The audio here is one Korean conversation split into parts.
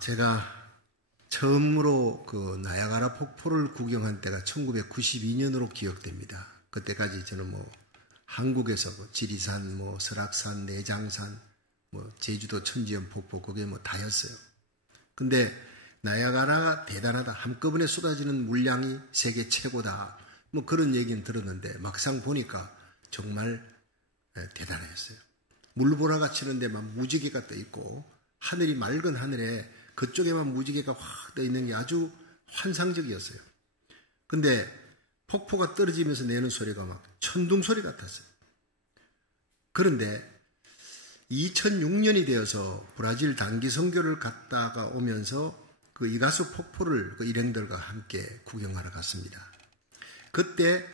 제가 처음으로 그 나야가라 폭포를 구경한 때가 1992년으로 기억됩니다. 그때까지 저는 한국에서 지리산, 설악산, 내장산, 제주도 천지연 폭포, 그게 다였어요. 근데 나야가라가 대단하다. 한꺼번에 쏟아지는 물량이 세계 최고다. 그런 얘기는 들었는데 막상 보니까 정말 대단했어요. 물보라가 치는데 막 무지개가 떠 있고 하늘이 맑은 하늘에 그쪽에만 무지개가 확 떠 있는 게 아주 환상적이었어요. 근데 폭포가 떨어지면서 내는 소리가 막 천둥 소리 같았어요. 그런데 2006년이 되어서 브라질 단기 선교를 갔다가 오면서 그 이가수 폭포를 그 일행들과 함께 구경하러 갔습니다. 그때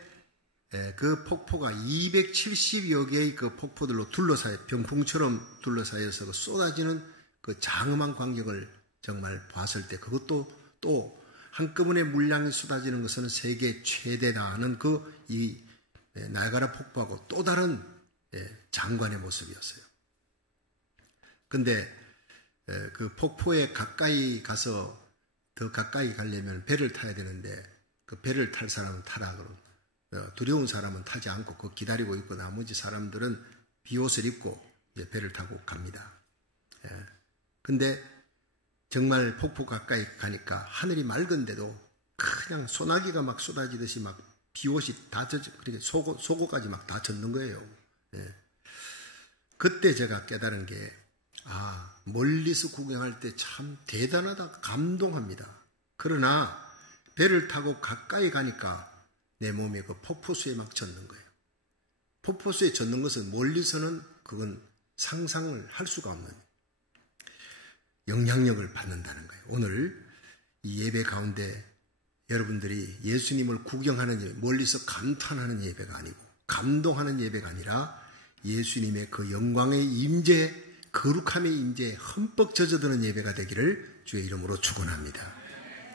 그 폭포가 270여 개의 그 폭포들로 둘러싸여 병풍처럼 둘러싸여서 쏟아지는 그 장엄한 광경을 정말 봤을 때 그것도 또 한꺼번에 물량이 쏟아지는 것은 세계 최대다는 이 나야가라 폭포하고 또 다른 장관의 모습이었어요. 근데 그 폭포에 가까이 가서 더 가까이 가려면 배를 타야 되는데 그 배를 탈 사람은 타라 그러고 두려운 사람은 타지 않고 그 기다리고 있고 나머지 사람들은 비옷을 입고 배를 타고 갑니다. 근데 정말 폭포 가까이 가니까 하늘이 맑은데도 그냥 소나기가 막 쏟아지듯이 막 비옷이 다 젖어, 그렇게 속옷까지 막 다 젖는 거예요. 그때 제가 깨달은 게 멀리서 구경할 때 참 대단하다, 감동합니다. 그러나 배를 타고 가까이 가니까 내 몸에 그 폭포수에 막 젖는 거예요. 폭포수에 젖는 것은 멀리서는 그건 상상을 할 수가 없는 영향력을 받는다는 거예요. 오늘 이 예배 가운데 여러분들이 예수님을 구경하는 예배, 멀리서 감탄하는 예배가 아니고 감동하는 예배가 아니라 예수님의 그 영광의 임재, 거룩함의 임재에 흠뻑 젖어드는 예배가 되기를 주의 이름으로 축원합니다.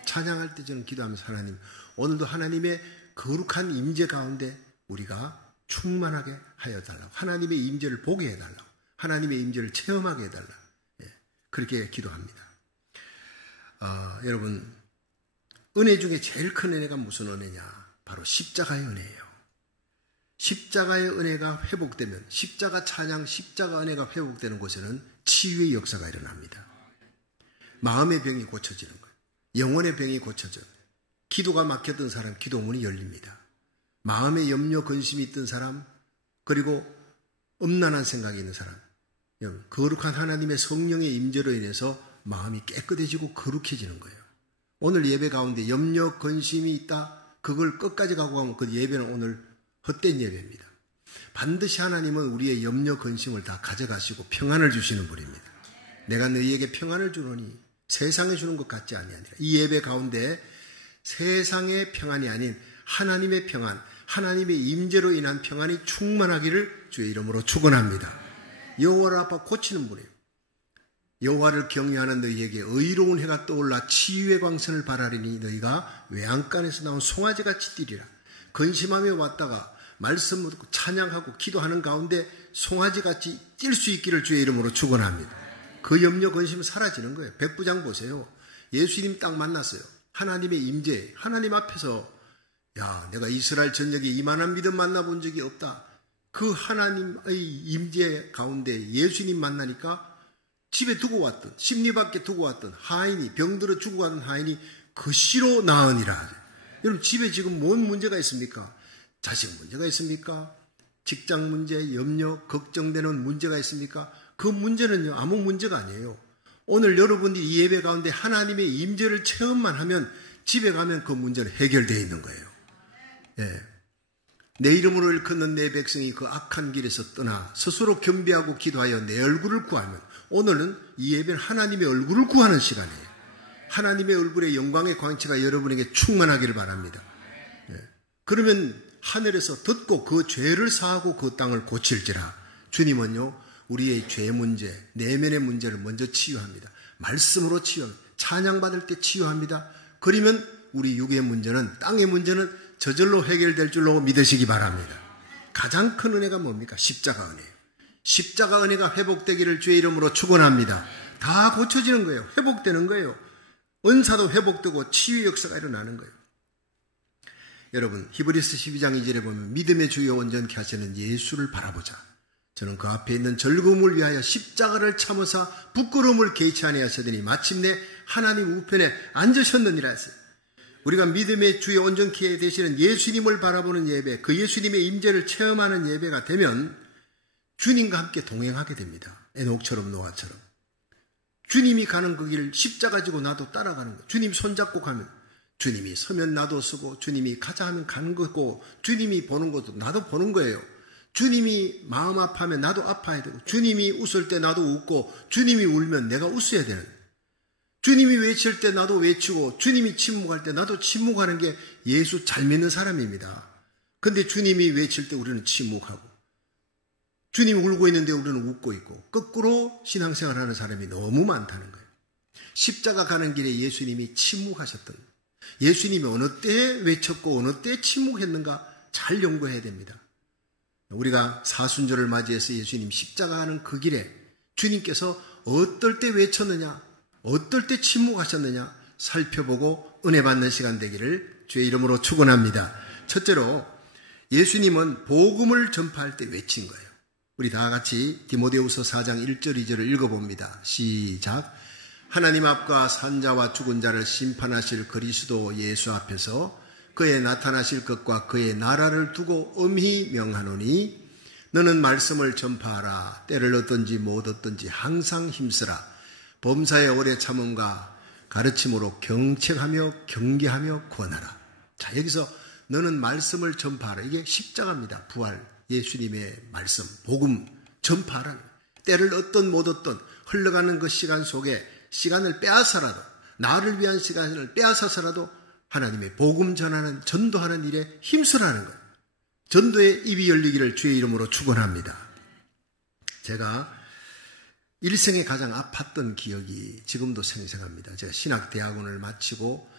찬양할 때 저는 기도하면서 하나님, 오늘도 하나님의 거룩한 임재 가운데 우리가 충만하게 하여 달라고, 하나님의 임재를 보게 해달라고, 하나님의 임재를 체험하게 해달라고 그렇게 기도합니다. 여러분, 은혜 중에 제일 큰 은혜가 무슨 은혜냐? 바로 십자가의 은혜예요. 십자가의 은혜가 회복되면, 십자가 찬양, 십자가 은혜가 회복되는 곳에는 치유의 역사가 일어납니다. 마음의 병이 고쳐지는 거예요. 영혼의 병이 고쳐져요. 기도가 막혔던 사람, 기도문이 열립니다. 마음에 염려, 근심이 있던 사람, 그리고 음란한 생각이 있는 사람, 거룩한 하나님의 성령의 임재로 인해서 마음이 깨끗해지고 거룩해지는 거예요. 오늘 예배 가운데 염려, 근심이 있다, 그걸 끝까지 가고 가면 그 예배는 오늘 헛된 예배입니다. 반드시 하나님은 우리의 염려, 근심을 다 가져가시고 평안을 주시는 분입니다. 내가 너희에게 평안을 주노니 세상에 주는 것 같지 아니하니라. 이 예배 가운데 세상의 평안이 아닌 하나님의 평안, 하나님의 임재로 인한 평안이 충만하기를 주의 이름으로 축원합니다. 여호와를 아파 고치는 분이에요. 여호와를 경외하는 너희에게 의로운 해가 떠올라 치유의 광선을 발하리니 너희가 외양간에서 나온 송아지같이 뛰리라. 근심하며 왔다가 말씀 듣고 찬양하고 기도하는 가운데 송아지같이 뛸 수 있기를 주의 이름으로 축원합니다. 그 염려 근심은 사라지는 거예요. 백부장 보세요. 예수님 딱 만났어요. 하나님의 임재, 하나님 앞에서 내가 이스라엘 전역에 이만한 믿음 만나본 적이 없다. 그 하나님의 임재 가운데 예수님 만나니까 집에 두고 왔던, 심리 밖에 두고 왔던 하인이, 병들어 죽어가는 하인이 그시로 나으니라. 여러분, 집에 지금 뭔 문제가 있습니까? 자식 문제가 있습니까? 직장 문제, 염려, 걱정되는 문제가 있습니까? 그 문제는요, 아무 문제가 아니에요. 오늘 여러분이 이 예배 가운데 하나님의 임재를 체험만 하면 집에 가면 그 문제는 해결되어 있는 거예요. 내 이름으로 일컫는 내 백성이 그 악한 길에서 떠나 스스로 겸비하고 기도하여 내 얼굴을 구하면, 오늘은 이 예배는 하나님의 얼굴을 구하는 시간이에요. 하나님의 얼굴의 영광의 광채가 여러분에게 충만하기를 바랍니다. 그러면 하늘에서 듣고 그 죄를 사하고 그 땅을 고칠지라. 주님은요, 우리의 죄 문제, 내면의 문제를 먼저 치유합니다. 말씀으로 치유합니다. 찬양받을 때 치유합니다. 그러면 우리 육의 문제는, 땅의 문제는 저절로 해결될 줄로 믿으시기 바랍니다. 가장 큰 은혜가 뭡니까? 십자가 은혜예요. 십자가 은혜가 회복되기를 주의 이름으로 축원합니다. 다 고쳐지는 거예요. 회복되는 거예요. 은사도 회복되고 치유의 역사가 일어나는 거예요. 여러분, 히브리서 12장 2절에 보면 믿음의 주요 온전케 하시는 예수를 바라보자. 저는 그 앞에 있는 즐거움을 위하여 십자가를 참으사 부끄러움을 개의치 아니하시더니 마침내 하나님 우편에 앉으셨느니라 했어요. 우리가 믿음의 주요 온전케 되시는 예수님을 바라보는 예배, 그 예수님의 임재를 체험하는 예배가 되면 주님과 함께 동행하게 됩니다. 에녹처럼 노아처럼. 주님이 가는 그 길을 십자가 지고 나도 따라가는 거예요. 주님 손잡고 가면 주님이 서면 나도 서고 주님이 가자 하면 가는 거고 주님이 보는 것도 나도 보는 거예요. 주님이 마음 아파하면 나도 아파야 되고 주님이 웃을 때 나도 웃고 주님이 울면 내가 웃어야 되는, 주님이 외칠 때 나도 외치고 주님이 침묵할 때 나도 침묵하는 게 예수 잘 믿는 사람입니다. 근데 주님이 외칠 때 우리는 침묵하고 주님이 울고 있는데 우리는 웃고 있고 거꾸로 신앙생활하는 사람이 너무 많다는 거예요. 십자가 가는 길에 예수님이 침묵하셨던 거예요. 예수님이 어느 때에 외쳤고 어느 때에 침묵했는가 잘 연구해야 됩니다. 우리가 사순절을 맞이해서 예수님 십자가 가는 그 길에 주님께서 어떨 때 외쳤느냐, 어떨 때 침묵하셨느냐 살펴보고 은혜 받는 시간 되기를 주의 이름으로 축원합니다. 첫째로 예수님은 복음을 전파할 때 외친 거예요. 우리 다 같이 디모데후서 4장 1절 2절을 읽어봅니다. 시작. 하나님 앞과 산자와 죽은 자를 심판하실 그리스도 예수 앞에서 그의 나타나실 것과 그의 나라를 두고 엄히 명하노니 너는 말씀을 전파하라. 때를 얻든지 못 얻든지 항상 힘쓰라. 범사의 오래 참음과 가르침으로 경책하며 경계하며 권하라. 자, 여기서 너는 말씀을 전파하라. 이게 십자가입니다. 부활, 예수님의 말씀, 복음 전파하라. 때를 얻든 못 얻든 흘러가는 그 시간 속에 시간을 빼앗아라도, 나를 위한 시간을 빼앗아서라도 하나님의 복음 전하는, 전도하는 일에 힘쓰라는 거예요. 전도의 입이 열리기를 주의 이름으로 축원합니다. 제가 일생에 가장 아팠던 기억이 지금도 생생합니다. 제가 신학대학원을 마치고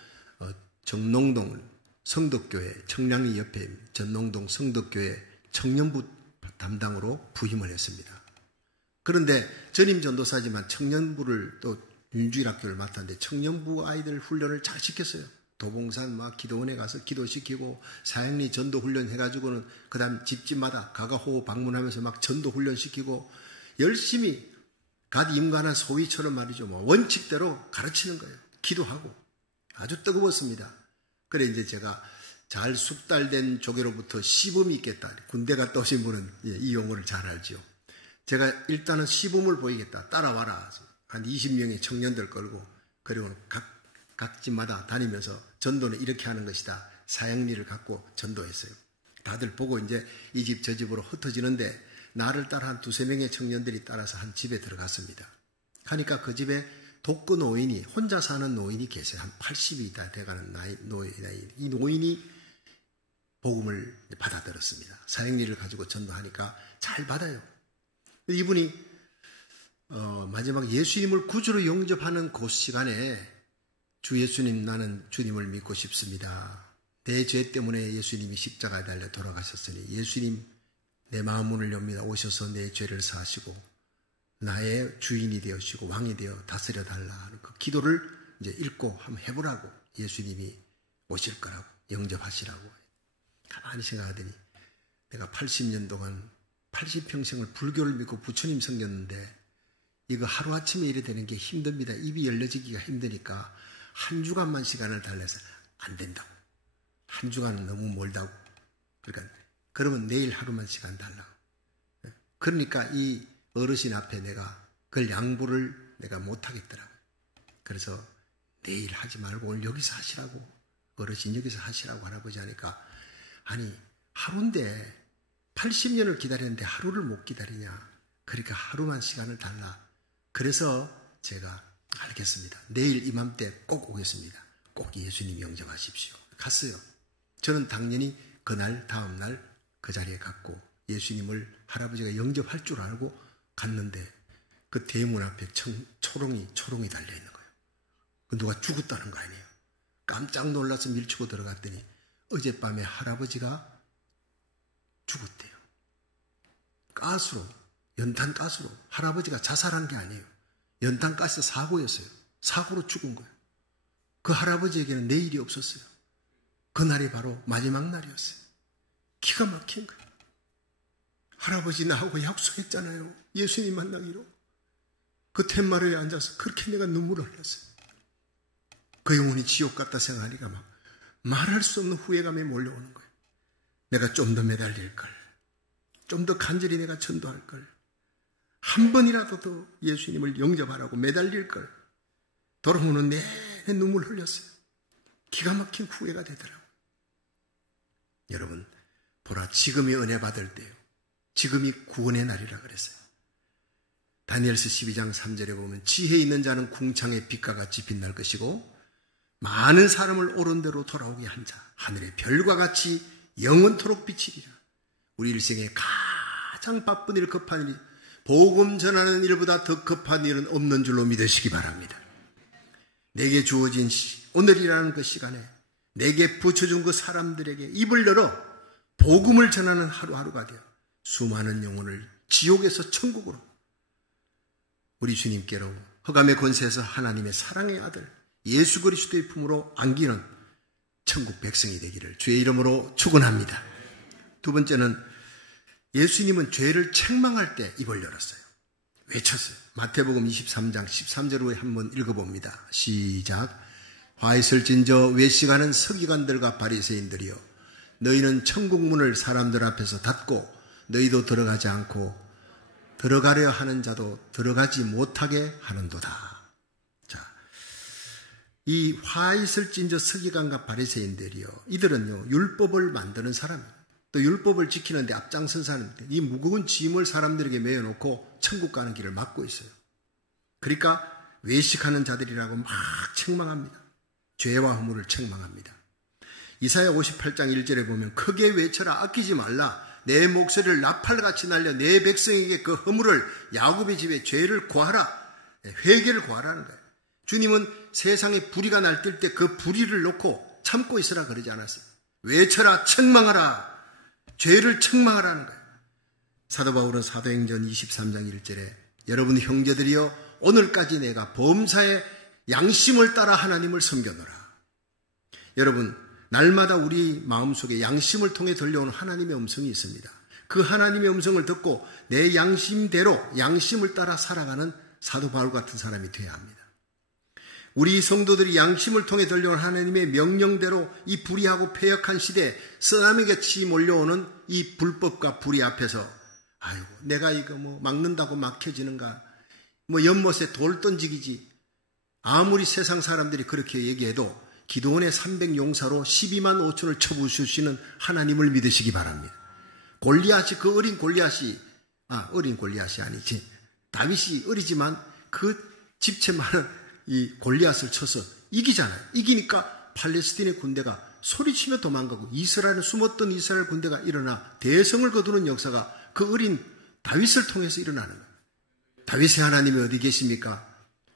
정농동 성덕교회, 청량리 옆에 전농동 성덕교회 청년부 담당으로 부임을 했습니다. 그런데 전임 전도사지만 청년부를 또 윤주일학교를 맡았는데 청년부 아이들 훈련을 잘 시켰어요. 도봉산 막 기도원에 가서 기도시키고 사형리 전도 훈련 해가지고는 그 다음 집집마다 가가호호 방문하면서 막 전도 훈련 시키고 열심히 갓 임관한 소위처럼 말이죠. 뭐 원칙대로 가르치는 거예요. 기도하고 아주 뜨거웠습니다. 그래 이제 제가 잘 숙달된 조개로부터 시범이 있겠다. 군대 갔다 오신 분은 이 용어를 잘 알죠. 제가 일단은 시범을 보이겠다. 따라와라. 한 20명의 청년들 끌고 그리고 각 집마다 다니면서 전도는 이렇게 하는 것이다. 사형리를 갖고 전도했어요. 다들 보고 이제 이 집 저 집으로 흩어지는데 나를 따라 한 2-3명의 청년들이 따라서 한 집에 들어갔습니다. 하니까 그 집에 독거 노인이, 혼자 사는 노인이 계세요. 한 80이 다 돼가는 노인. 이 노인이 복음을 받아들였습니다. 사형리를 가지고 전도하니까 잘 받아요. 이분이 마지막 예수님을 구주로 영접하는 그 시간에 주 예수님, 나는 주님을 믿고 싶습니다. 내 죄 때문에 예수님이 십자가에 달려 돌아가셨으니 예수님 내 마음 문을 엽니다. 오셔서 내 죄를 사하시고 나의 주인이 되시고 왕이 되어 다스려 달라 하는 그 기도를 이제 읽고 한번 해보라고, 예수님이 오실 거라고, 영접하시라고. 가만히 생각하더니 내가 80년 동안 80평생을 불교를 믿고 부처님 섬겼는데 이거 하루아침에 이래 되는 게 힘듭니다. 입이 열려지기가 힘드니까 한 주간만 시간을 달래서 안 된다고. 한 주간은 너무 멀다고. 그러니까 그러면 내일 하루만 시간 달라고. 그러니까 이 어르신 앞에 내가 그걸 양보를 내가 못하겠더라고. 그래서 내일 하지 말고 오늘 여기서 하시라고. 어르신 여기서 하시라고 할아버지 하니까, 아니 하루인데 80년을 기다렸는데 하루를 못 기다리냐. 그러니까 하루만 시간을 달라. 그래서 제가 알겠습니다. 내일 이맘때 꼭 오겠습니다. 꼭 예수님 영접하십시오. 갔어요. 저는 당연히 그날 다음날 그 자리에 갔고 예수님을 할아버지가 영접할 줄 알고 갔는데 그 대문 앞에 초롱이 달려있는 거예요. 누가 죽었다는 거 아니에요. 깜짝 놀라서 밀치고 들어갔더니 어젯밤에 할아버지가 죽었대요. 가스로, 연탄 가스로. 할아버지가 자살한 게 아니에요. 연탄가스 사고였어요. 사고로 죽은 거예요. 그 할아버지에게는 내일이 없었어요. 그날이 바로 마지막 날이었어요. 기가 막힌 거예요. 할아버지 나하고 약속했잖아요. 예수님 만나기로. 그 툇마루에 앉아서 그렇게 내가 눈물을 흘렸어요. 그 영혼이 지옥 갔다 생각하니까 막 말할 수 없는 후회감이 몰려오는 거예요. 내가 좀 더 매달릴 걸. 좀 더 간절히 내가 전도할 걸. 한 번이라도 더 예수님을 영접하라고 매달릴 걸. 돌아오는 내내 눈물 흘렸어요. 기가 막힌 후회가 되더라고요. 여러분, 보라, 지금이 은혜 받을 때요. 지금이 구원의 날이라 그랬어요. 다니엘서 12장 3절에 보면 지혜 있는 자는 궁창의 빛과 같이 빛날 것이고 많은 사람을 옳은 대로 돌아오게 한 자 하늘의 별과 같이 영원토록 비치리라. 우리 일생에 가장 바쁜 일, 급한 일, 복음 전하는 일보다 더 급한 일은 없는 줄로 믿으시기 바랍니다. 내게 주어진 오늘이라는 그 시간에 내게 붙여준 그 사람들에게 입을 열어 복음을 전하는 하루하루가 되어 수많은 영혼을 지옥에서 천국으로 우리 주님께로 흑암의 권세에서 하나님의 사랑의 아들 예수 그리스도의 품으로 안기는 천국 백성이 되기를 주의 이름으로 축원합니다. 두 번째는 예수님은 죄를 책망할 때 입을 열었어요. 외쳤어요. 마태복음 23장 13절로 한번 읽어봅니다. 시작. 화 있을진저 외식하는 서기관들과 바리새인들이여, 너희는 천국 문을 사람들 앞에서 닫고 너희도 들어가지 않고 들어가려 하는 자도 들어가지 못하게 하는도다. 자, 이 화 있을진저 서기관과 바리새인들이요, 이들은요 율법을 만드는 사람이에요. 또 율법을 지키는데 앞장선 사람인데 이 무거운 짐을 사람들에게 메어놓고 천국 가는 길을 막고 있어요. 그러니까 외식하는 자들이라고 막 책망합니다. 죄와 허물을 책망합니다. 이사야 58장 1절에 보면 크게 외쳐라, 아끼지 말라, 내 목소리를 나팔같이 날려 내 백성에게 그 허물을, 야곱의 집에 죄를 고하라, 회개를 고하라는 거예요. 주님은 세상에 불의가 날뛸 때 그 불의를 놓고 참고 있으라 그러지 않았어요. 외쳐라, 책망하라, 죄를 책망하라는 거예요. 사도 바울은 사도행전 23장 1절에 여러분 형제들이여, 오늘까지 내가 범사에 양심을 따라 하나님을 섬겨노라. 여러분, 날마다 우리 마음속에 양심을 통해 들려오는 하나님의 음성이 있습니다. 그 하나님의 음성을 듣고 내 양심대로 양심을 따라 살아가는 사도 바울 같은 사람이 되어야 합니다. 우리 성도들이 양심을 통해 들려오는 하나님의 명령대로 이 불의하고 패역한 시대에 쓰나미같이 몰려오는 이 불법과 불의 앞에서 아이고 내가 이거 뭐 막는다고 막혀지는가, 뭐 연못에 돌 던지기지, 아무리 세상 사람들이 그렇게 얘기해도 기도원의 300용사로 12만 5천을 쳐부수시는 하나님을 믿으시기 바랍니다. 골리앗이, 그 어린 골리앗이, 어린 골리앗이 아니지, 다윗이 어리지만 그 집체 많은 이 골리앗을 쳐서 이기잖아요. 이기니까 팔레스틴의 군대가 소리치며 도망가고 이스라엘에 숨었던 이스라엘 군대가 일어나 대성을 거두는 역사가 그 어린 다윗을 통해서 일어나는 거예요. 다윗의 하나님이 어디 계십니까?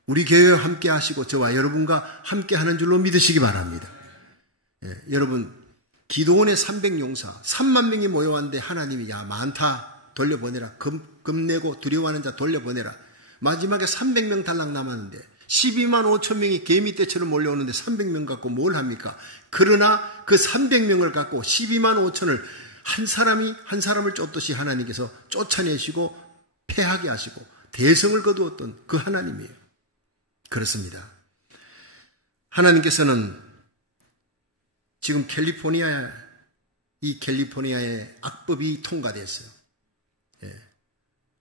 우리 교회와 함께 하시고 저와 여러분과 함께 하는 줄로 믿으시기 바랍니다. 여러분, 기도원의 300용사 3만 명이 모여왔는데 하나님이 야 많다 돌려보내라, 겁내고 두려워하는 자 돌려보내라. 마지막에 300명 달랑 남았는데 12만 5천 명이 개미떼처럼 몰려오는데 300명 갖고 뭘 합니까? 그러나 그 300명을 갖고 12만 5천을 한 사람을 쫓듯이 하나님께서 쫓아내시고 패하게 하시고 대성을 거두었던 그 하나님이에요. 그렇습니다. 하나님께서는 지금 캘리포니아의 악법이 통과됐어요.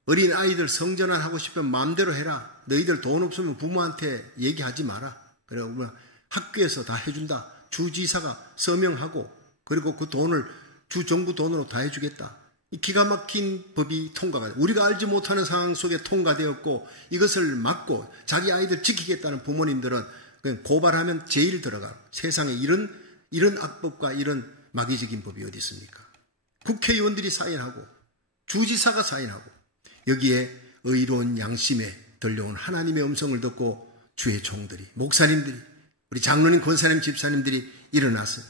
어린 아이들 성전환하고 싶으면 마음대로 해라. 너희들 돈 없으면 부모한테 얘기하지 마라. 그리고 학교에서 다 해준다. 주지사가 서명하고 그리고 그 돈을 주정부 돈으로 다 해주겠다. 이 기가 막힌 법이 통과가 돼요. 우리가 알지 못하는 상황 속에 통과되었고 이것을 막고 자기 아이들 지키겠다는 부모님들은 그냥 고발하면 제일 들어가. 세상에 이런 악법과 이런 마귀적인 법이 어디 있습니까? 국회의원들이 사인하고 주지사가 사인하고 여기에 의로운 양심에 들려온 하나님의 음성을 듣고 주의 종들이, 목사님들이, 우리 장로님, 권사님, 집사님들이 일어났어요.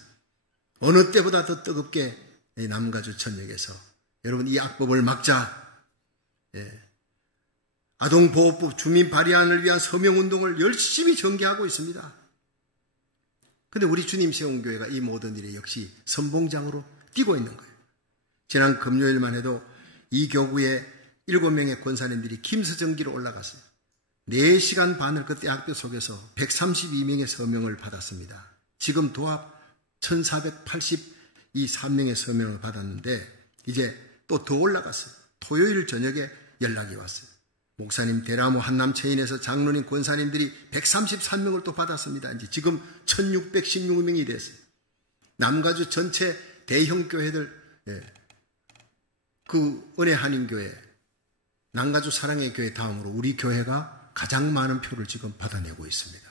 어느 때보다 더 뜨겁게 남가주 천역에서 여러분 이 악법을 막자. 아동보호법 주민 발의안을 위한 서명운동을 열심히 전개하고 있습니다. 그런데 우리 주님 세운 교회가 이 모든 일에 역시 선봉장으로 뛰고 있는 거예요. 지난 금요일만 해도 이 교구에 7명의 권사님들이 김서정기로 올라갔어요. 4시간 반을 그 대학교 속에서 132명의 서명을 받았습니다. 지금 도합 1483명의 서명을 받았는데 이제 또 더 올라갔어요. 토요일 저녁에 연락이 왔어요. 목사님 대나무 한남체인에서 장로님 권사님들이 133명을 또 받았습니다. 이제 지금 1616명이 됐어요. 남가주 전체 대형 교회들, 그 은혜 한인교회, 남가주 사랑의 교회 다음으로 우리 교회가 가장 많은 표를 지금 받아내고 있습니다.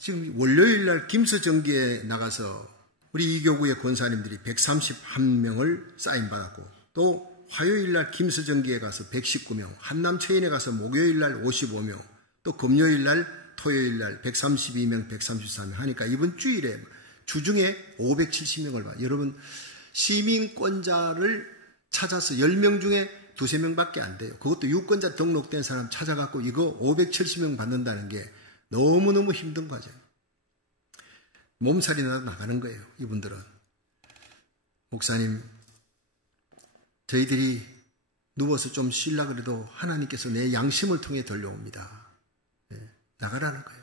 지금 월요일 날 김서정기에 나가서 우리 이교구의 권사님들이 131명을 사인받았고, 또 화요일 날 김서정기에 가서 119명, 한남체인에 가서 목요일 날 55명, 또 금요일 날, 토요일 날 132명, 133명 하니까 이번 주일에 주중에 570명을 봐. 여러분, 시민권자를 찾아서 10명 중에 2~3명밖에 안 돼요. 그것도 유권자 등록된 사람 찾아갖고 이거 570명 받는다는 게 너무너무 힘든 과정. 몸살이 나가는 거예요, 이분들은. 목사님, 저희들이 누워서 좀 쉬려고 그래도 하나님께서 내 양심을 통해 들려옵니다. 나가라는 거예요.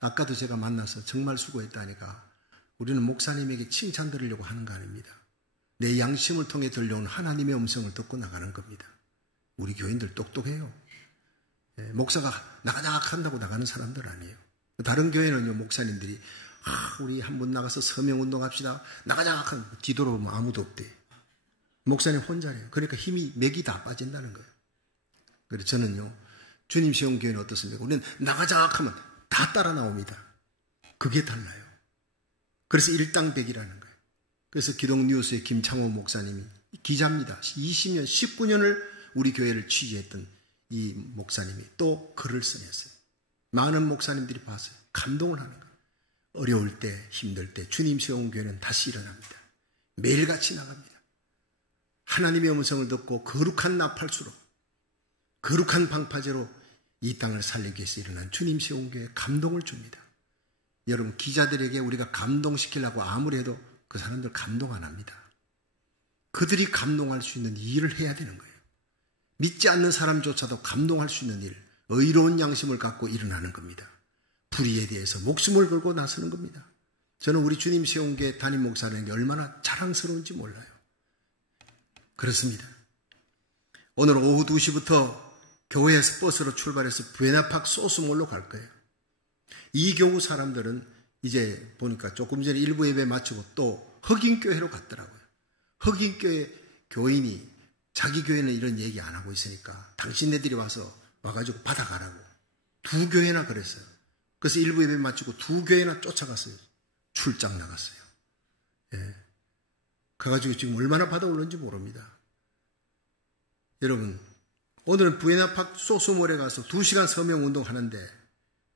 아까도 제가 만나서 정말 수고했다니까 우리는 목사님에게 칭찬 드리려고 하는 거 아닙니다. 내 양심을 통해 들려온 하나님의 음성을 듣고 나가는 겁니다. 우리 교인들 똑똑해요. 목사가 나가자 한다고 나가는 사람들 아니에요. 다른 교회는요, 목사님들이 우리 한번 나가서 서명운동합시다. 나가자 하면 뒤돌아보면 아무도 없대. 목사님 혼자래요. 그러니까 힘이 맥이 다 빠진다는 거예요. 그래서 저는요, 주님 세운 교회는 어떻습니까? 우리는 나가자 하면 다 따라 나옵니다. 그게 달라요. 그래서 일당백이라는 거예요. 그래서 기독뉴스의 김창호 목사님이 기자입니다. 20년, 19년을 우리 교회를 취재했던 이 목사님이 또 글을 써냈어요. 많은 목사님들이 봤어요. 감동을 하는 거예요. 어려울 때, 힘들 때 주님 세운 교회는 다시 일어납니다. 매일같이 나갑니다. 하나님의 음성을 듣고 거룩한 나팔수로, 거룩한 방파제로 이 땅을 살리기 위해서 일어난 주님 세운 교회에 감동을 줍니다. 여러분, 기자들에게 우리가 감동시키려고 아무리 해도 그 사람들 감동 안 합니다. 그들이 감동할 수 있는 일을 해야 되는 거예요. 믿지 않는 사람조차도 감동할 수 있는 일, 의로운 양심을 갖고 일어나는 겁니다. 불의에 대해서 목숨을 걸고 나서는 겁니다. 저는 우리 주님 세운 교회 담임 목사라는 게 얼마나 자랑스러운지 몰라요. 그렇습니다. 오늘 오후 2시부터 교회에서 버스로 출발해서 부에나팍 소스몰로 갈 거예요. 이 교우 사람들은 이제 보니까 조금 전에 일부 예배 마치고 또 흑인교회로 갔더라고요. 흑인교회 교인이 자기 교회는 이런 얘기 안 하고 있으니까 당신네들이 와가지고 받아가라고 2교회나 그랬어요. 그래서 일부 예배 마치고 2교회나 쫓아갔어요. 출장 나갔어요. 가가지고 지금 얼마나 받아올는지 모릅니다. 여러분, 오늘은 부에나팍 소스몰에 가서 2시간 서명운동 하는데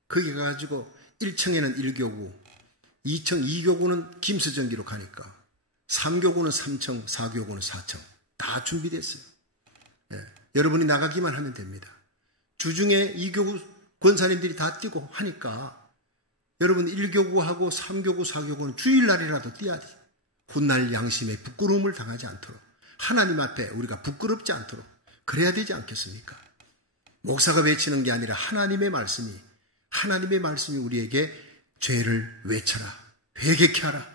거기 가가지고 1층에는 1교구, 2층 2교구는 김서정기로 가니까 3교구는 3층, 4교구는 4층 다 준비됐어요. 여러분이 나가기만 하면 됩니다. 주중에 2교구 권사님들이 다 뛰고 하니까 여러분 1교구하고 3교구, 4교구는 주일날이라도 뛰어야지. 훗날 양심에 부끄러움을 당하지 않도록 하나님 앞에 우리가 부끄럽지 않도록 그래야 되지 않겠습니까? 목사가 외치는 게 아니라 하나님의 말씀이 우리에게 죄를 외쳐라, 회개케 하라,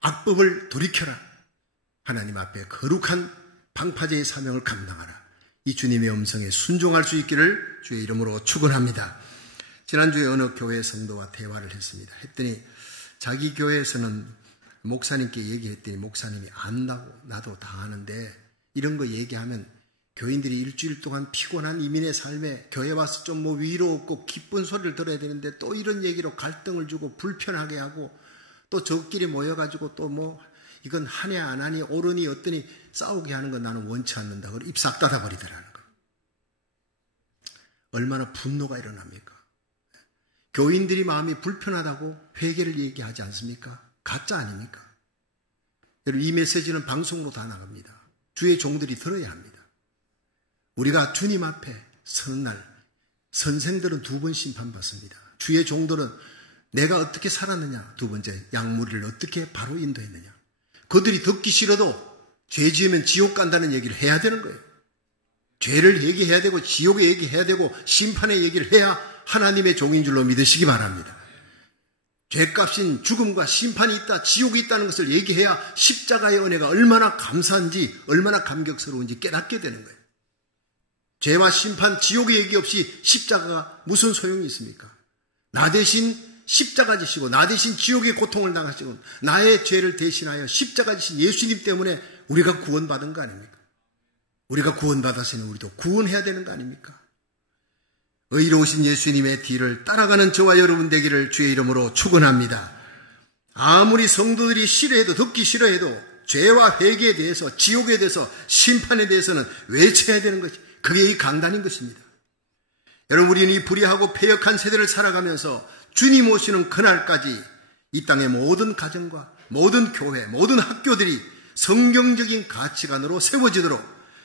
악법을 돌이켜라, 하나님 앞에 거룩한 방파제의 사명을 감당하라. 이 주님의 음성에 순종할 수 있기를 주의 이름으로 축원합니다. 지난주에 어느 교회 성도와 대화를 했습니다. 했더니 자기 교회에서는 목사님께 얘기했더니 목사님이 안다고 나도 다 아는데 이런 거 얘기하면 교인들이 일주일 동안 피곤한 이민의 삶에 교회 와서 좀 위로 얻고 기쁜 소리를 들어야 되는데 또 이런 얘기로 갈등을 주고 불편하게 하고 또 저끼리 모여가지고 또 이건 하냐 안 하니 옳으니 어떠니 싸우게 하는 건 나는 원치 않는다. 그리고 입 싹 닫아버리더라는 거예요. 얼마나 분노가 일어납니까? 교인들이 마음이 불편하다고 회개를 얘기하지 않습니까? 가짜 아닙니까? 여러분, 이 메시지는 방송으로 다 나갑니다. 주의 종들이 들어야 합니다. 우리가 주님 앞에 서는 날 선생들은 2번 심판받습니다. 주의 종들은 내가 어떻게 살았느냐, 2번째 양무리를 어떻게 바로 인도했느냐. 그들이 듣기 싫어도 죄 지으면 지옥 간다는 얘기를 해야 되는 거예요. 죄를 얘기해야 되고 지옥의 얘기해야 되고 심판의 얘기를 해야 하나님의 종인 줄로 믿으시기 바랍니다. 죄값인 죽음과 심판이 있다, 지옥이 있다는 것을 얘기해야 십자가의 은혜가 얼마나 감사한지, 얼마나 감격스러운지 깨닫게 되는 거예요. 죄와 심판, 지옥의 얘기 없이 십자가가 무슨 소용이 있습니까? 나 대신 십자가 지시고 나 대신 지옥의 고통을 당하시고 나의 죄를 대신하여 십자가 지신 예수님 때문에 우리가 구원받은 거 아닙니까? 우리가 구원받았으니 우리도 구원해야 되는 거 아닙니까? 의로우신 예수님의 뒤를 따라가는 저와 여러분 되기를 주의 이름으로 축원합니다. 아무리 성도들이 싫어해도, 듣기 싫어해도 죄와 회개에 대해서, 지옥에 대해서, 심판에 대해서는 외쳐야 되는 것이, 그게 이 강단인 것입니다. 여러분, 우리는 이 불의하고 패역한 세대를 살아가면서 주님 오시는 그날까지 이 땅의 모든 가정과 모든 교회, 모든 학교들이 성경적인 가치관으로 세워지도록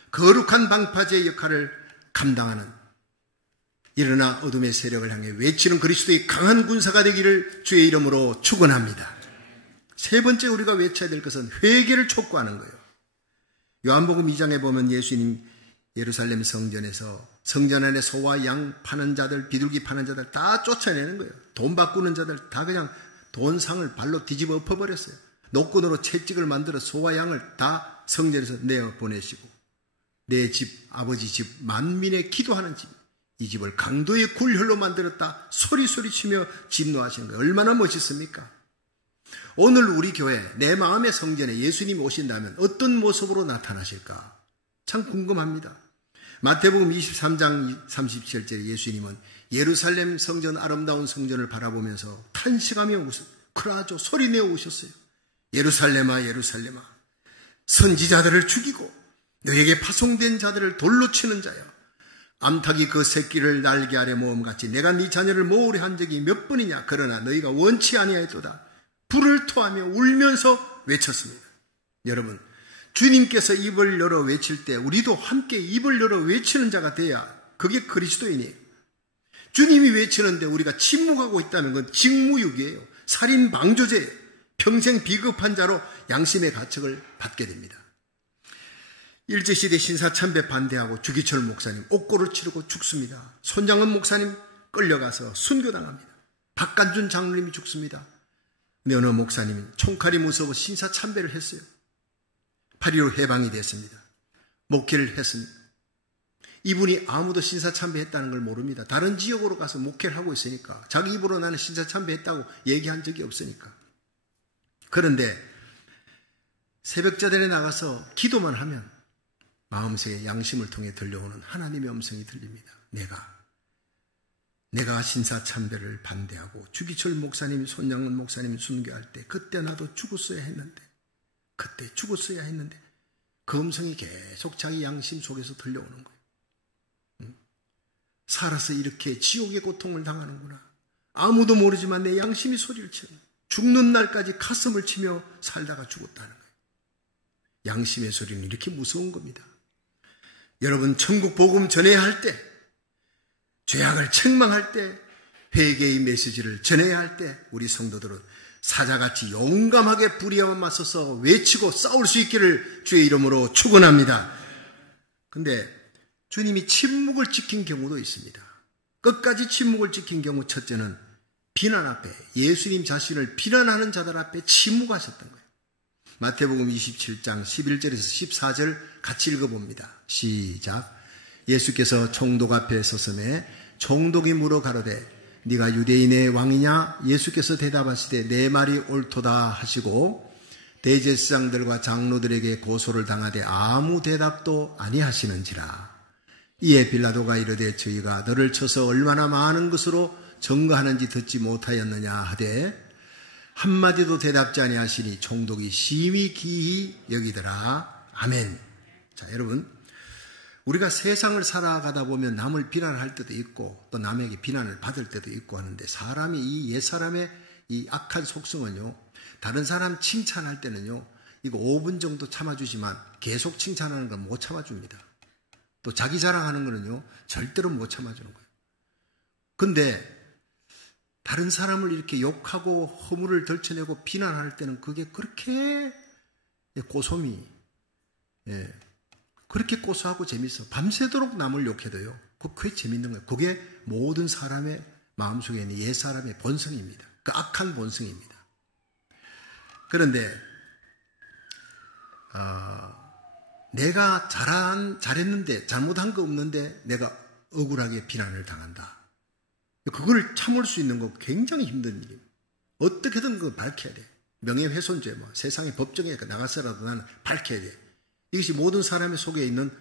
거룩한 방파제의 역할을 감당하는, 일어나 어둠의 세력을 향해 외치는 그리스도의 강한 군사가 되기를 주의 이름으로 축원합니다. 세 번째 우리가 외쳐야 될 것은 회개를 촉구하는 거예요. 요한복음 2장에 보면 예수님 예루살렘 성전에서 성전 안에 소와 양 파는 자들, 비둘기 파는 자들 다 쫓아내는 거예요. 돈 바꾸는 자들 다 그냥 돈상을 발로 뒤집어 엎어버렸어요. 노끈으로 채찍을 만들어 소와 양을 다 성전에서 내어보내시고, 내 집, 아버지 집, 만민의 기도하는 집, 이 집을 강도의 굴혈로 만들었다 소리치며 진노하시는 거예요. 얼마나 멋있습니까? 오늘 우리 교회, 내 마음의 성전에 예수님이 오신다면 어떤 모습으로 나타나실까? 참 궁금합니다. 마태복음 23장 37절에 예수님은 예루살렘 성전, 아름다운 성전을 바라보면서 탄식하며 그라죠 소리내어 오셨어요. 예루살렘아, 예루살렘아, 선지자들을 죽이고 너에게 파송된 자들을 돌로 치는 자여, 암탉이 그 새끼를 날개 아래 모음같이 내가 네 자녀를 모으려 한 적이 몇 번이냐. 그러나 너희가 원치 아니하였도다. 불을 토하며 울면서 외쳤습니다. 여러분, 주님께서 입을 열어 외칠 때 우리도 함께 입을 열어 외치는 자가 돼야 그게 그리스도인이에요. 주님이 외치는데 우리가 침묵하고 있다면 그건 직무유기예요. 살인 방조죄예요. 평생 비겁한 자로 양심의 가책을 받게 됩니다. 일제시대 신사참배 반대하고 주기철 목사님 옥고를 치르고 죽습니다. 손장은 목사님 끌려가서 순교당합니다. 박간준 장로님이 죽습니다. 근데 어느 목사님이 총칼이 무서워 신사참배를 했어요. 8.15 해방이 됐습니다. 목회를 했습니다. 이분이 아무도 신사참배했다는 걸 모릅니다. 다른 지역으로 가서 목회를 하고 있으니까, 자기 입으로 나는 신사참배했다고 얘기한 적이 없으니까. 그런데 새벽자단에 나가서 기도만 하면 마음속에 양심을 통해 들려오는 하나님의 음성이 들립니다. 내가 신사참배를 반대하고 주기철 목사님이, 손양은 목사님이 순교할 때 그때 나도 죽었어야 했는데 그 음성이 계속 자기 양심 속에서 들려오는 거예요. 살아서 이렇게 지옥의 고통을 당하는구나. 아무도 모르지만 내 양심이 소리를 치는 거예요. 죽는 날까지 가슴을 치며 살다가 죽었다는 거예요. 양심의 소리는 이렇게 무서운 겁니다. 여러분, 천국 복음 전해야 할 때, 죄악을 책망할 때, 회개의 메시지를 전해야 할 때 우리 성도들은 사자같이 용감하게 불의와 맞서서 외치고 싸울 수 있기를 주의 이름으로 축원합니다. 근데 주님이 침묵을 지킨 경우도 있습니다. 끝까지 침묵을 지킨 경우, 첫째는 비난 앞에, 예수님 자신을 비난하는 자들 앞에 침묵하셨던 거예요. 마태복음 27장 11절에서 14절 같이 읽어봅니다. 시작. 예수께서 총독 앞에 서서매 총독이 물어 가로되 네가 유대인의 왕이냐? 예수께서 대답하시되 내 말이 옳도다 하시고 대제사장들과 장로들에게 고소를 당하되 아무 대답도 아니하시는지라. 이에 빌라도가 이르되 저희가 너를 쳐서 얼마나 많은 것으로 증거하는지 듣지 못하였느냐 하되 한마디도 대답지 아니하시니 총독이 심히 기히 여기더라. 아멘. 자, 여러분, 우리가 세상을 살아가다 보면 남을 비난할 때도 있고 또 남에게 비난을 받을 때도 있고 하는데, 사람이, 이 옛사람의 이 악한 속성은요, 다른 사람 칭찬할 때는요, 이거 5분 정도 참아주지만 계속 칭찬하는 건 못 참아줍니다. 또 자기 자랑하는 거는요, 절대로 못 참아주는 거예요. 근데 다른 사람을 이렇게 욕하고 허물을 덜쳐내고 비난할 때는 그게 그렇게 고소미, 그렇게 고소하고 재밌어. 밤새도록 남을 욕해도요, 그게 재밌는 거예요. 그게 모든 사람의 마음속에 있는 옛사람의 본성입니다. 그 악한 본성입니다. 그런데 내가 잘했는데 잘못한 거 없는데 내가 억울하게 비난을 당한다. 그걸 참을 수 있는 거 굉장히 힘든 일이에요. 어떻게든 그걸 밝혀야 돼. 명예훼손죄, 세상의 법정에 나가서라도 나는 밝혀야 돼. 이것이 모든 사람의 속에 있는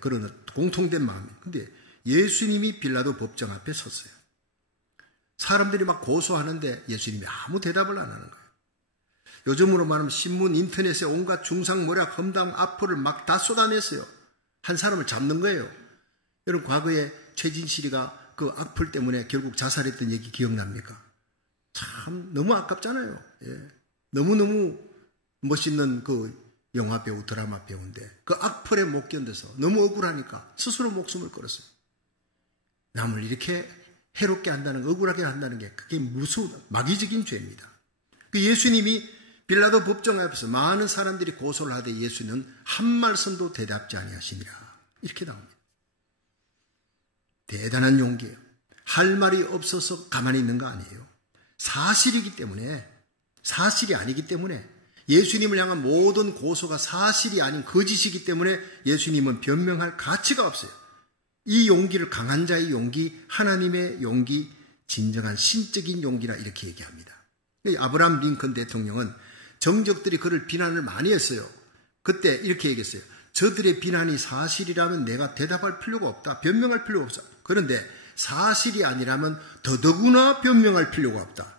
그런 공통된 마음이에요. 근데 예수님이 빌라도 법정 앞에 섰어요. 사람들이 막 고소하는데 예수님이 아무 대답을 안 하는 거예요. 요즘으로 말하면 신문, 인터넷에 온갖 중상모략, 험담, 악플을 막 다 쏟아냈어요. 한 사람을 잡는 거예요. 여러분, 과거에 최진실이가 그 악플 때문에 결국 자살했던 얘기 기억납니까? 참 너무 아깝잖아요. 너무너무 멋있는 그 영화 배우, 드라마 배우인데 그 악플에 못 견뎌서 너무 억울하니까 스스로 목숨을 걸었어요. 남을 이렇게 해롭게 한다는, 억울하게 한다는 게 그게 무서운 마귀적인 죄입니다. 그 예수님이 빌라도 법정 앞에서 많은 사람들이 고소를 하되 예수는 한 말씀도 대답지 아니하시니라. 이렇게 나옵니다. 대단한 용기예요. 할 말이 없어서 가만히 있는 거 아니에요. 사실이기 때문에, 사실이 아니기 때문에, 예수님을 향한 모든 고소가 사실이 아닌 거짓이기 때문에 예수님은 변명할 가치가 없어요. 이 용기를, 강한 자의 용기, 하나님의 용기, 진정한 신적인 용기라 이렇게 얘기합니다. 아브라함 링컨 대통령은 정적들이 그를 비난을 많이 했어요. 그때 이렇게 얘기했어요. 저들의 비난이 사실이라면 내가 대답할 필요가 없다. 변명할 필요가 없어. 그런데 사실이 아니라면 더더구나 변명할 필요가 없다.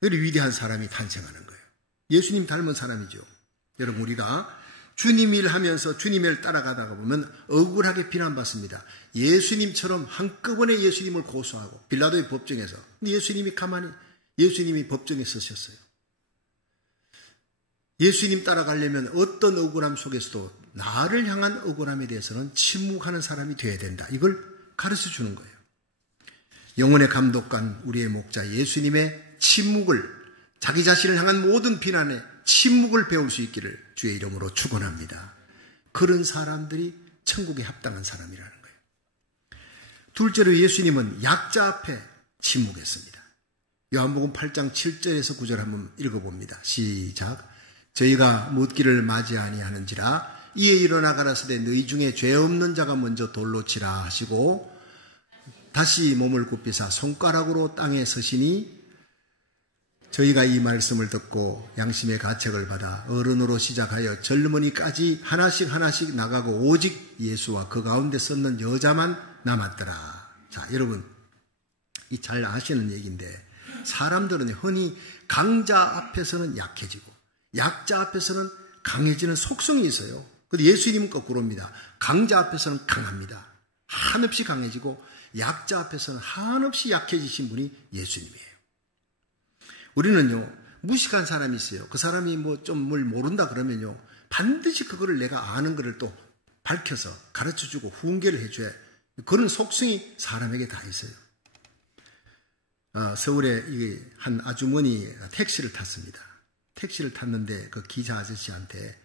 그리 위대한 사람이 탄생하는 거예요. 예수님 닮은 사람이죠. 여러분, 우리가 주님 일하면서 주님 일 따라가다가 보면 억울하게 비난받습니다. 예수님처럼 한꺼번에 예수님을 고소하고 빌라도의 법정에서. 근데 예수님이 법정에 서셨어요. 예수님 따라가려면 어떤 억울함 속에서도 나를 향한 억울함에 대해서는 침묵하는 사람이 되어야 된다. 이걸 가르쳐 주는 거예요. 영혼의 감독관, 우리의 목자 예수님의 침묵을, 자기 자신을 향한 모든 비난에 침묵을 배울 수 있기를 주의 이름으로 축원합니다. 그런 사람들이 천국에 합당한 사람이라는 거예요. 둘째로 예수님은 약자 앞에 침묵했습니다. 요한복음 8장 7절에서 9절 한번 읽어봅니다. 시작. 저희가 묻기를 맞이 아니하는지라 이에 일어나 가라사대 너희 중에 죄 없는 자가 먼저 돌로 치라 하시고 다시 몸을 굽히사 손가락으로 땅에 서시니 저희가 이 말씀을 듣고 양심의 가책을 받아 어른으로 시작하여 젊은이까지 하나씩 나가고 오직 예수와 그 가운데 섰는 여자만 남았더라. 자, 여러분, 이 잘 아시는 얘기인데 사람들은 흔히 강자 앞에서는 약해지고 약자 앞에서는 강해지는 속성이 있어요. 근데 예수님은 거꾸로입니다. 강자 앞에서는 강합니다. 한없이 강해지고 약자 앞에서는 한없이 약해지신 분이 예수님이에요. 우리는요, 무식한 사람이 있어요. 그 사람이 좀 뭘 모른다 그러면요, 반드시 그거를 내가 아는 거를 또 밝혀서 가르쳐주고 훈계를 해줘야 그런 속성이 사람에게 다 있어요. 서울에 한 아주머니가 택시를 탔습니다. 택시를 탔는데 그 기사 아저씨한테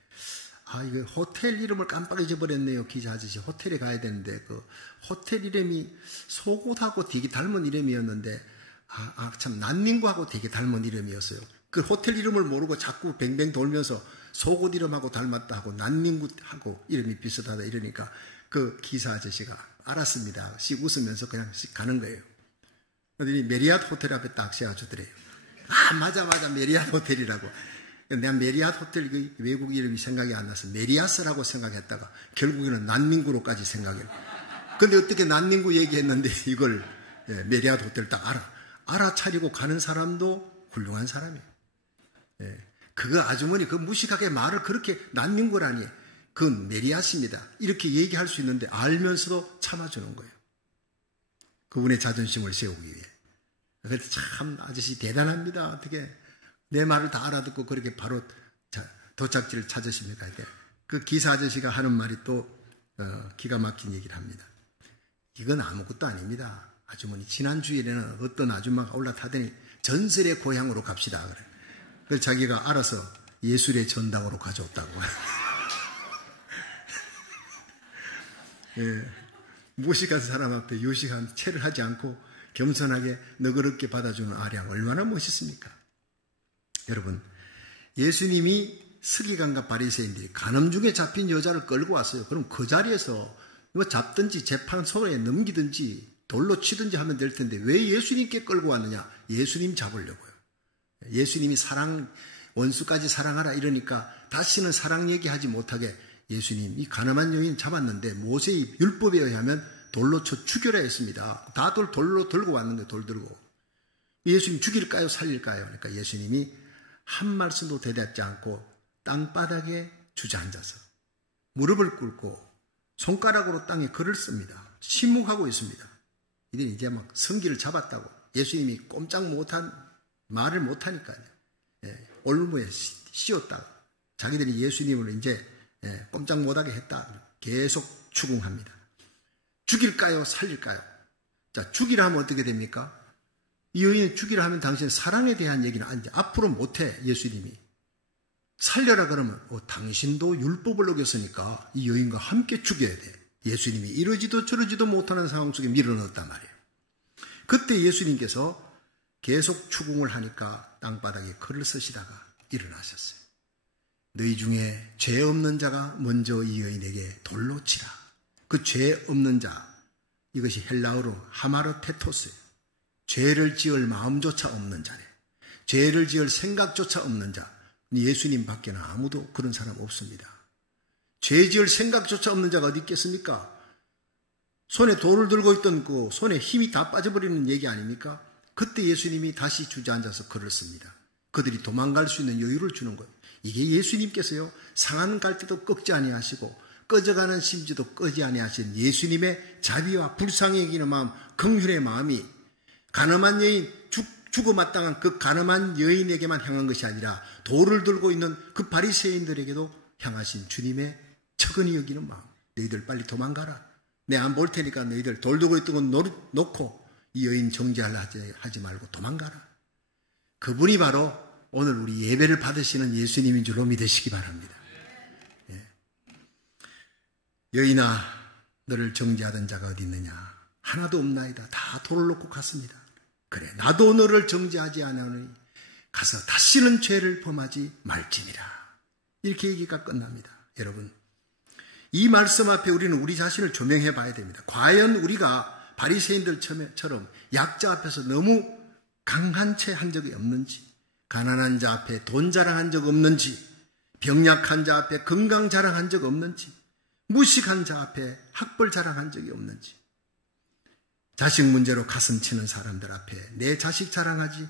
이거 호텔 이름을 깜빡 잊어버렸네요. 기사 아저씨 호텔에 가야 되는데 그 호텔 이름이 속옷하고 되게 닮은 이름이었는데 참 난닝구하고 되게 닮은 이름이었어요. 그 호텔 이름을 모르고 자꾸 뱅뱅 돌면서 속옷 이름하고 닮았다 하고 난닝구하고 이름이 비슷하다 이러니까 그 기사 아저씨가 알았습니다. 씩 웃으면서 그냥 씩 가는 거예요. 그러더니 메리앗 호텔 앞에 딱 세워주더래요. 맞아 메리앗 호텔이라고. 내가 메리앗 호텔 그 외국 이름이 생각이 안 나서 메리아스라고 생각했다가 결국에는 난닝구로까지 생각해요. 근데 어떻게 난닝구 얘기했는데 이걸 메리앗 호텔 딱 알아차리고 가는 사람도 훌륭한 사람이에요. 그거 아주머니 그 무식하게 말을 그렇게 난닝구라니 그건 메리아스입니다. 이렇게 얘기할 수 있는데 알면서도 참아주는 거예요. 그분의 자존심을 세우기 위해. 그래서 참 아저씨 대단합니다. 어떻게 내 말을 다 알아듣고 그렇게 바로 도착지를 찾으십니까? 그 기사 아저씨가 하는 말이 또 기가 막힌 얘기를 합니다. 이건 아무것도 아닙니다. 아주머니, 지난 주일에는 어떤 아줌마가 올라타더니 전설의 고향으로 갑시다. 그래. 그래서 자기가 알아서 예술의 전당으로 가져왔다고. 예, 무식한 사람 앞에 요식한 채를 하지 않고 겸손하게 너그럽게 받아주는 아량, 얼마나 멋있습니까? 여러분, 예수님이 서기관과 바리새인들이 간음 중에 잡힌 여자를 끌고 왔어요. 그럼 그 자리에서 뭐 잡든지 재판소에 넘기든지 돌로 치든지 하면 될 텐데 왜 예수님께 끌고 왔느냐? 예수님 잡으려고요. 예수님이 원수까지 사랑하라 이러니까 다시는 사랑 얘기하지 못하게 예수님, 이 가늠한 여인 잡았는데 모세의 율법에 의하면 돌로 쳐 죽여라 했습니다. 다 돌로 들고 왔는데 돌 들고. 예수님 죽일까요? 살릴까요? 그러니까 예수님이 한 말씀도 대답지 않고 땅바닥에 주저앉아서 무릎을 꿇고 손가락으로 땅에 글을 씁니다. 침묵하고 있습니다. 이들이 이제 막 성기를 잡았다고. 예수님이 꼼짝 못한, 말을 못하니까요. 올무에 씌웠다고. 자기들이 예수님을 이제 꼼짝 못하게 했다. 계속 추궁합니다. 죽일까요? 살릴까요? 자, 죽이라 하면 어떻게 됩니까? 이 여인이 죽이라 하면 당신 사랑에 대한 얘기는 아닌데 앞으로 못해. 예수님이. 살려라 그러면 당신도 율법을 어겼으니까 이 여인과 함께 죽여야 돼. 예수님이 이러지도 저러지도 못하는 상황 속에 밀어넣었단 말이에요. 그때 예수님께서 계속 추궁을 하니까 땅바닥에 글을 쓰시다가 일어나셨어요. 너희 중에 죄 없는 자가 먼저 이 여인에게 돌로 치라. 그 죄 없는 자, 이것이 헬라어로 하마르테토스예요. 죄를 지을 마음조차 없는 자래. 죄를 지을 생각조차 없는 자. 예수님 밖에는 아무도 그런 사람 없습니다. 죄 지을 생각조차 없는 자가 어디 있겠습니까? 손에 돌을 들고 있던 그 손에 힘이 다 빠져버리는 얘기 아닙니까? 그때 예수님이 다시 주저앉아서 글을 씁니다. 그들이 도망갈 수 있는 여유를 주는 거예요. 이게 예수님께서요, 상한 갈대도 꺾지 아니하시고 꺼져가는 심지도 끄지 아니하신 예수님의 자비와 불쌍히 여기는 마음, 긍휼의 마음이 가늠한 여인, 죽어마땅한 그 가늠한 여인에게만 향한 것이 아니라 돌을 들고 있는 그 바리새인들에게도 향하신 주님의 척은히 여기는 마음. 너희들 빨리 도망가라. 내 안 볼 테니까 너희들 돌 들고 있던 건 놓고 이 여인 정죄하려 하지 말고 도망가라. 그분이 바로 오늘 우리 예배를 받으시는 예수님인 줄로 믿으시기 바랍니다. 예. 여인아, 너를 정죄하던 자가 어디 있느냐? 하나도 없나이다. 다 돌을 놓고 갔습니다. 그래, 나도 너를 정죄하지 않으니 가서 다시는 죄를 범하지 말지니라. 이렇게 얘기가 끝납니다. 여러분, 이 말씀 앞에 우리는 우리 자신을 조명해 봐야 됩니다. 과연 우리가 바리새인들처럼 약자 앞에서 너무 강한 채 한 적이 없는지, 가난한 자 앞에 돈 자랑한 적 없는지, 병약한 자 앞에 건강 자랑한 적 없는지, 무식한 자 앞에 학벌 자랑한 적이 없는지, 자식 문제로 가슴 치는 사람들 앞에 내 자식 자랑하지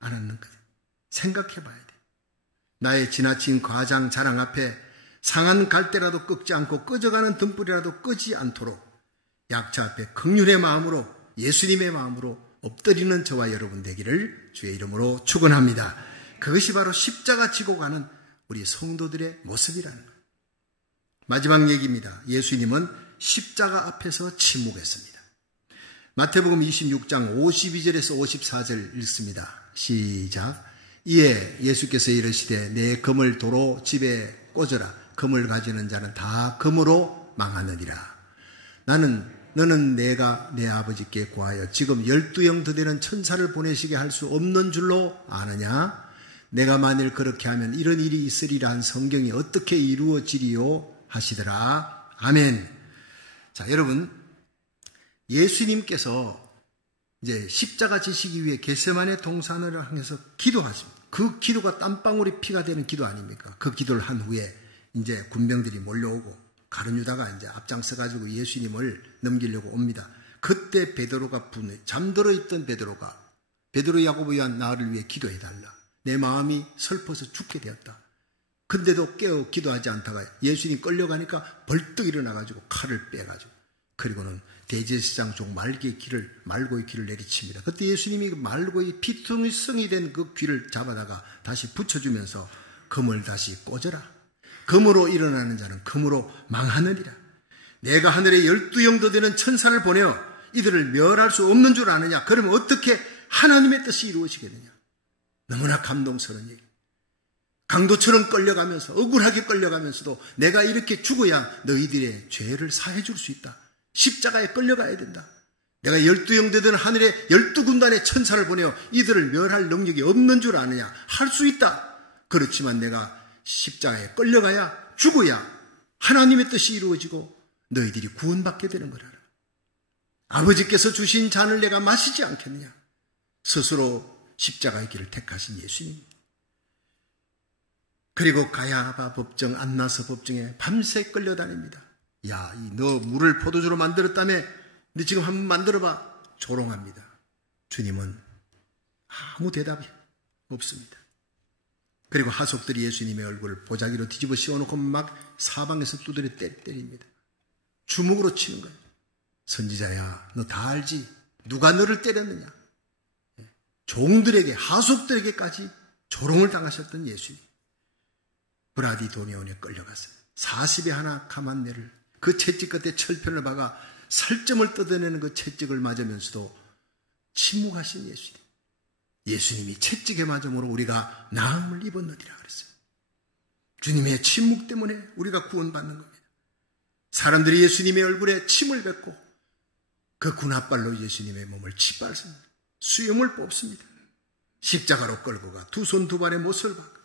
않았는가 생각해 봐야 돼. 나의 지나친 과장 자랑 앞에 상한 갈대라도 꺾지 않고 꺼져가는 등불이라도 끄지 않도록 약자 앞에 긍휼의 마음으로, 예수님의 마음으로 엎드리는 저와 여러분 되기를 주의 이름으로 축원합니다. 그것이 바로 십자가 지고 가는 우리 성도들의 모습이라는 거예요. 마지막 얘기입니다. 예수님은 십자가 앞에서 침묵했습니다. 마태복음 26장 52절에서 54절 읽습니다. 시작. 이에 예수께서 이르시되 내 금을 도로 집에 꽂으라. 금을 가지는 자는 다 금으로 망하느니라. 너는 내가 내 아버지께 구하여 지금 12영 더 되는 천사를 보내시게 할 수 없는 줄로 아느냐? 내가 만일 그렇게 하면 이런 일이 있으리라 한 성경이 어떻게 이루어지리요? 하시더라. 아멘. 자, 여러분, 예수님께서 이제 십자가 지시기 위해 겟세마네 동산을 향해서 기도하십니다. 그 기도가 땀방울이 피가 되는 기도 아닙니까? 그 기도를 한 후에 이제 군병들이 몰려오고 가룟 유다가 이제 앞장서가지고 예수님을 넘기려고 옵니다. 그때 베드로가 잠들어 있던 베드로 야고보 요한 나를 위해 기도해달라. 내 마음이 슬퍼서 죽게 되었다. 근데도 깨어 기도하지 않다가 예수님 끌려가니까 벌떡 일어나가지고 칼을 빼가지고 그리고는 대제사장 종 말고의 귀를 내리칩니다. 그때 예수님이 말고의 피투성이 된 그 귀를 잡아다가 다시 붙여주면서 금을 다시 꽂아라. 금으로 일어나는 자는 금으로 망하느니라. 내가 하늘에 12영도 되는 천사를 보내어 이들을 멸할 수 없는 줄 아느냐? 그러면 어떻게 하나님의 뜻이 이루어지겠느냐? 너무나 감동스러운 얘기. 강도처럼 끌려가면서, 억울하게 끌려가면서도 내가 이렇게 죽어야 너희들의 죄를 사해 줄 수 있다. 십자가에 끌려가야 된다. 내가 12영 되던 하늘에 12군단의 천사를 보내어 이들을 멸할 능력이 없는 줄 아느냐? 할 수 있다. 그렇지만 내가 십자가에 끌려가야, 죽어야 하나님의 뜻이 이루어지고 너희들이 구원받게 되는 거라. 아버지께서 주신 잔을 내가 마시지 않겠느냐? 스스로 십자가의 길을 택하신 예수님. 그리고 가야바 법정, 안나서 법정에 밤새 끌려다닙니다. 야, 너 물을 포도주로 만들었다며? 너 지금 한번 만들어봐. 조롱합니다. 주님은 아무 대답이 없습니다. 그리고 하속들이 예수님의 얼굴을 보자기로 뒤집어 씌워놓고 막 사방에서 두드려 때립니다. 주먹으로 치는 거예요. 선지자야, 너 다 알지? 누가 너를 때렸느냐? 종들에게, 하속들에게까지 조롱을 당하셨던 예수님. 브라디도니온에 끌려갔어요. 40에 하나 가만내를, 그 채찍 끝에 철편을 박아 살점을 뜯어내는 그 채찍을 맞으면서도 침묵하신 예수님. 예수님이 채찍에 맞음으로 우리가 나음을 입었느니라 그랬어요. 주님의 침묵 때문에 우리가 구원받는 겁니다. 사람들이 예수님의 얼굴에 침을 뱉고 그 군합발로 예수님의 몸을 짓밟습니다. 수염을 뽑습니다. 십자가로 끌고 가 두 손 두 발에 못을 박아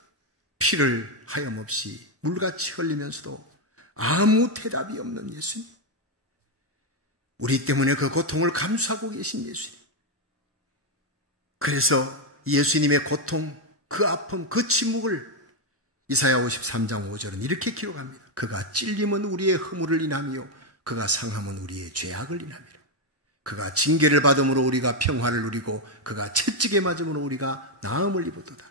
피를 하염없이 물같이 흘리면서도 아무 대답이 없는 예수님. 우리 때문에 그 고통을 감수하고 계신 예수님. 그래서 예수님의 고통, 그 아픔, 그 침묵을 이사야 53장 5절은 이렇게 기록합니다. 그가 찔림은 우리의 허물을 인하며 그가 상함은 우리의 죄악을 인하며 그가 징계를 받음으로 우리가 평화를 누리고 그가 채찍에 맞음으로 우리가 나음을 입었도다.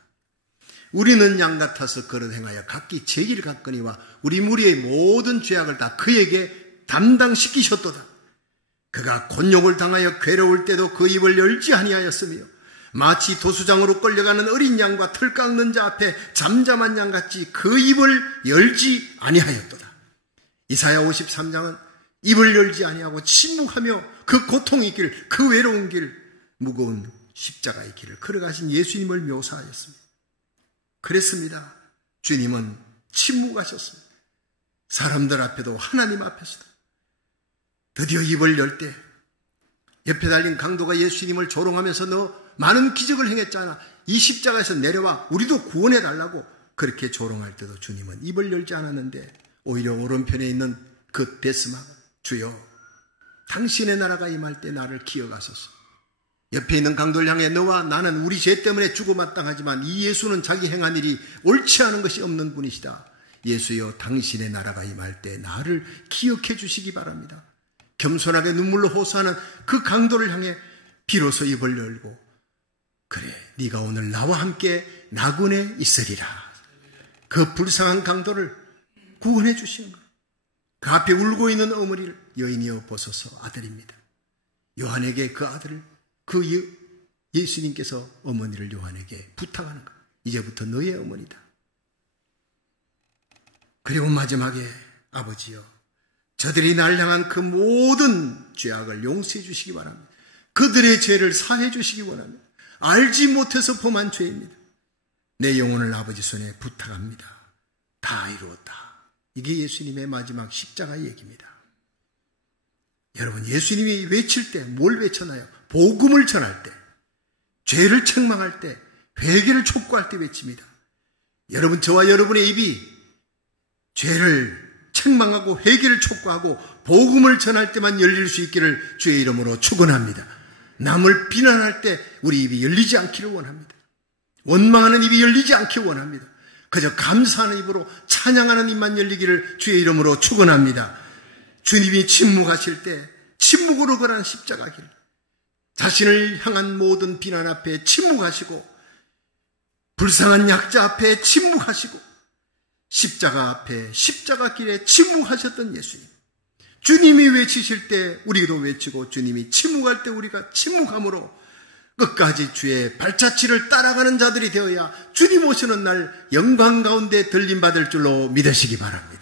우리는 양 같아서 그릇 행하여 각기 제 길 갔거니와 우리 무리의 모든 죄악을 다 그에게 담당시키셨도다. 그가 곤욕을 당하여 괴로울 때도 그 입을 열지 아니하였으며 마치 도수장으로 끌려가는 어린 양과 털 깎는 자 앞에 잠잠한 양같이 그 입을 열지 아니하였도다. 이사야 53장은 입을 열지 아니하고 침묵하며 그 고통의 길, 그 외로운 길, 무거운 십자가의 길을 걸어가신 예수님을 묘사하였습니다. 그랬습니다. 주님은 침묵하셨습니다. 사람들 앞에도 하나님 앞에서도. 드디어 입을 열 때 옆에 달린 강도가 예수님을 조롱하면서 너 많은 기적을 행했잖아. 이 십자가에서 내려와 우리도 구원해달라고 그렇게 조롱할 때도 주님은 입을 열지 않았는데 오히려 오른편에 있는 그 데스마가 주여 당신의 나라가 임할 때 나를 기억하소서. 옆에 있는 강도를 향해 너와 나는 우리 죄 때문에 죽어마땅하지만 이 예수는 자기 행한 일이 옳지 않은 것이 없는 분이시다. 예수여 당신의 나라가 임할 때 나를 기억해 주시기 바랍니다. 겸손하게 눈물로 호소하는 그 강도를 향해 비로소 입을 열고 그래 네가 오늘 나와 함께 나군에 있으리라. 그 불쌍한 강도를 구원해 주시는 거예요. 그 앞에 울고 있는 어머니를 여인이여 보소서 아들입니다. 요한에게 그 아들을 그 예수님께서 어머니를 요한에게 부탁하는 거예요. 이제부터 너의 어머니다. 그리고 마지막에 아버지여 저들이 날 향한 그 모든 죄악을 용서해 주시기 바랍니다. 그들의 죄를 사해 주시기 원합니다. 알지 못해서 범한 죄입니다. 내 영혼을 아버지 손에 부탁합니다. 다 이루었다. 이게 예수님의 마지막 십자가의 얘기입니다. 여러분 예수님이 외칠 때 뭘 외쳤나요? 복음을 전할 때, 죄를 책망할 때, 회개를 촉구할 때 외칩니다. 여러분 저와 여러분의 입이 죄를 책망하고 회개를 촉구하고 복음을 전할 때만 열릴 수 있기를 주의 이름으로 축원합니다. 남을 비난할 때 우리 입이 열리지 않기를 원합니다. 원망하는 입이 열리지 않기를 원합니다. 그저 감사하는 입으로 찬양하는 입만 열리기를 주의 이름으로 축원합니다. 주님이 침묵하실 때 침묵으로 걸어가는 십자가 길, 자신을 향한 모든 비난 앞에 침묵하시고 불쌍한 약자 앞에 침묵하시고 십자가 앞에 십자가 길에 침묵하셨던 예수님. 주님이 외치실 때 우리도 외치고 주님이 침묵할 때 우리가 침묵함으로 끝까지 주의 발자취를 따라가는 자들이 되어야 주님 오시는 날 영광 가운데 들림받을 줄로 믿으시기 바랍니다.